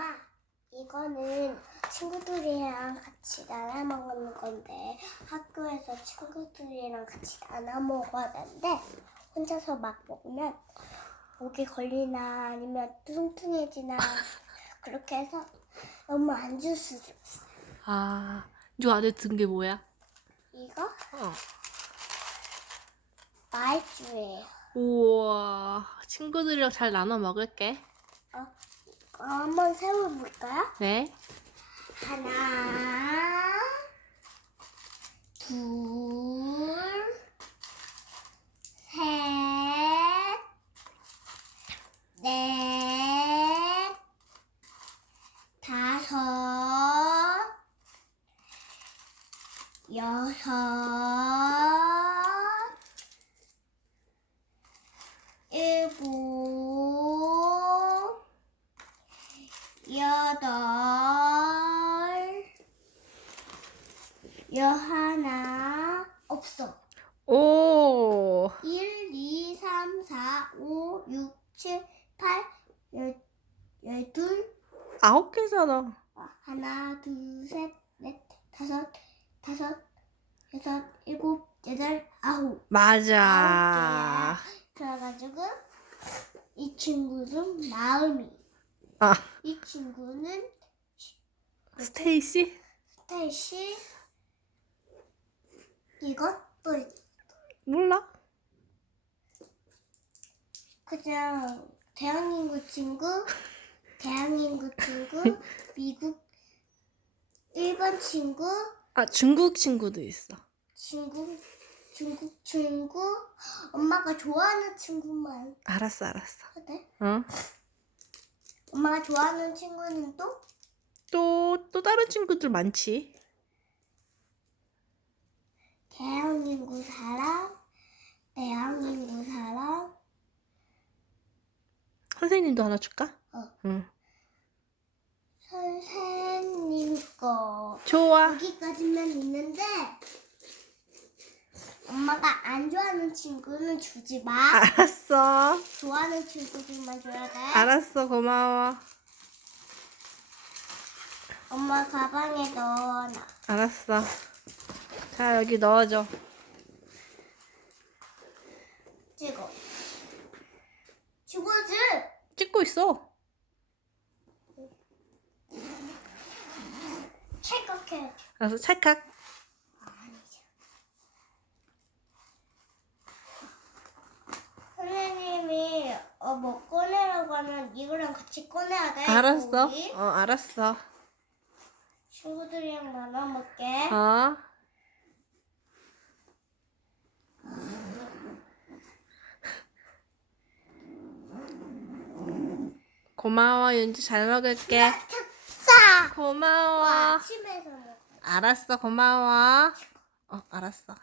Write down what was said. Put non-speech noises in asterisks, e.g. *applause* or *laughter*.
엄마, 이거는 친구들이랑 같이 나눠 먹는 건데 학교에서 친구들이랑 같이 나눠 먹어야 되는데 혼자서 막 먹으면 목이 걸리나 아니면 뚱뚱해지나 *laughs* 그렇게 해서 너무 안 줄 수도 있어. 아, 이 안에 든 게 뭐야? 이거 어. 말주예요. 우와, 친구들이랑 잘 나눠 먹을게. 어, 한번 세워볼까요? 네. 하나, 둘, 셋, 넷, 다섯, 여섯, 일곱, 여덟, 여 하나 없어. 오, 1, 2, 3, 4, 5, 6, 7, 8, 열, 열둘, 아홉 개잖아. 하나, 둘, 셋, 넷, 다섯, 다섯, 여섯, 일곱, 여덟, 아홉. 맞아. 그래가지고 이 친구는 마음이, 아, 이 친구는 스테이시? 스테이시, 이것도 몰라. 그냥 대한민국 친구, *laughs* 대한민국 친구, *laughs* 미국, 일본 친구, 아, 중국 친구도 있어. 중국, 중국 친구, 엄마가 좋아하는 친구만 알았어, 알았어. 하대. 어? 엄마가 좋아하는 친구는 또 또, 또 다른 친구들 많지. 대한민국 사람, 대한민국 사람, 선생님도 하나 줄까? 어. 응. 선생님 거. 좋아. 여기까지만 있는데 엄마가 안 좋아하는 친구는 주지 마. 알았어. 좋아하는 친구들만 줘야 돼. 알았어, 고마워. 엄마 가방에 넣어놔. 알았어. 자, 여기 넣어줘. 찍어. 죽어지. 찍고 있어. 찰칵해. 알았어, 찰칵. 선생님이 어, 뭐 꺼내라고 하면 이거랑 같이 꺼내야 돼. 알았어. 고기. 어, 알았어. 친구들이랑 나눠 먹게. 어. 고마워, 윤지 잘 먹을게. 싸. 고마워. 아침에서 먹어. 알았어, 고마워. 어, 알았어.